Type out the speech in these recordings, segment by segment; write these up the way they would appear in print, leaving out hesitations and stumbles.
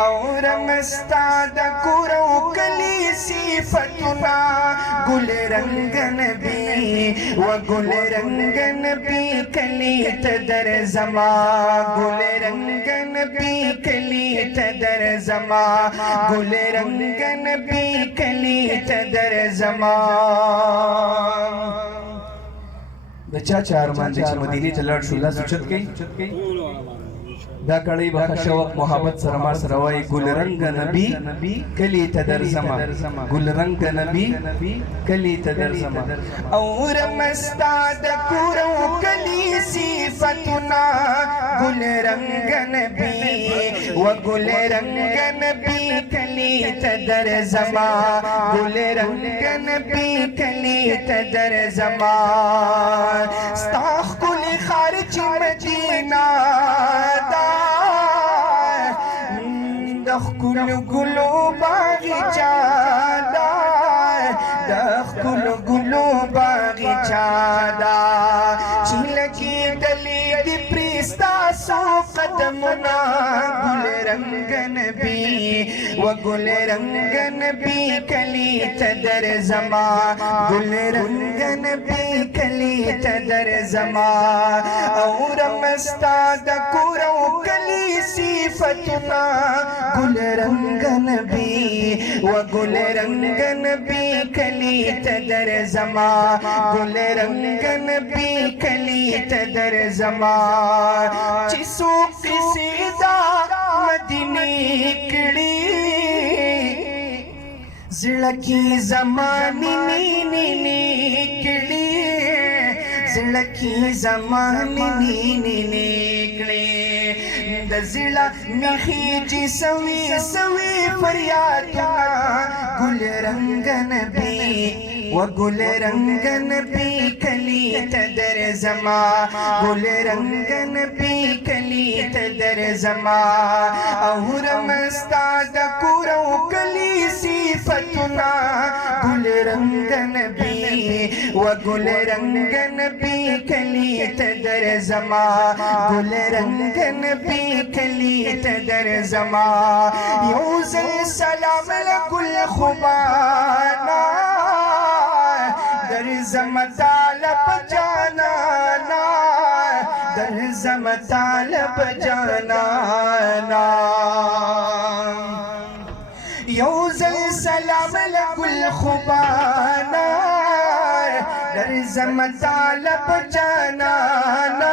और मस्ताद कुरो कली सिफतुना गुल रंगन भी व गुल रंगन भी कली तदर जमा गुल रंगन भी कली तदर जमा गुल रंगन भी कली तदर जमा दचा चार मान जे मदीने चलाड शुला सुचत कई दा कड़ी बखशवक मोहब्बत सरमा सरवाई गुलरंग नबी कली तदर जमा गुलरंग नबी कली तदर जमा और मस्ताद कुरो कली सिफतुना गुलरंग नबी व गुलरंग नबी कली तदर जमा गुलरंग नबी कली तदर जमा स्ताख कुल खारिज मदीना दखकुल गुलो बागीचादा दखकुल गुलो बागीचादा चिलकी डली दी प्रिस्ता सो कदमना गुल रंगन भी व गुल रंगन भी कली तदर जमा गुल रंगन भी कली तदर जमा और मस्ताद कुरो कली सिफतुना गुल रंगन भी व गुल रंगन भी कली तदर जमा गुल रंगन भी कली तदर जमा चिसो किसीदा मदीने कड़ी जिलकी जमानी नी निकली जिलकी जमानी नी निकली दजिला मिखी जी सवी सवी फरियादना गुल रंगन भी व गुल रंगन भी कली तदर जमा गुल रंगन भी कली तदर जमा और मस्ताद कुरो कली सिफतुना गुल रंगन भी व गुल रंगन भी कली तदर जमा गुल रंगन भी कली तदर जमा यूज़ल सलाम लकुल खुबाना दर जमतालब जाना ना दर जमतालब जाना ना यूज़ल सलाम लकुल खुबाना दर जमतालब जाना ना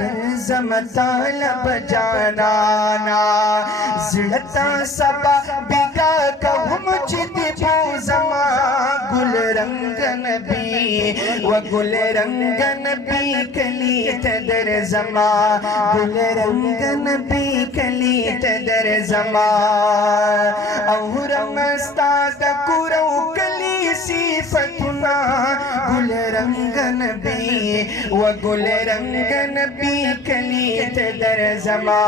दर जमतालब जाना ना जिलता सबा बिका कहम चित भूजमा गुल रंगन भी व गुल रंगन भी कली तदर जमा गुल रंगन भी कली तदर जमा और मस्ताद कुरो कली सिफतुना गुल रंगन भी व गुल रंगन भी कली तदर जमा।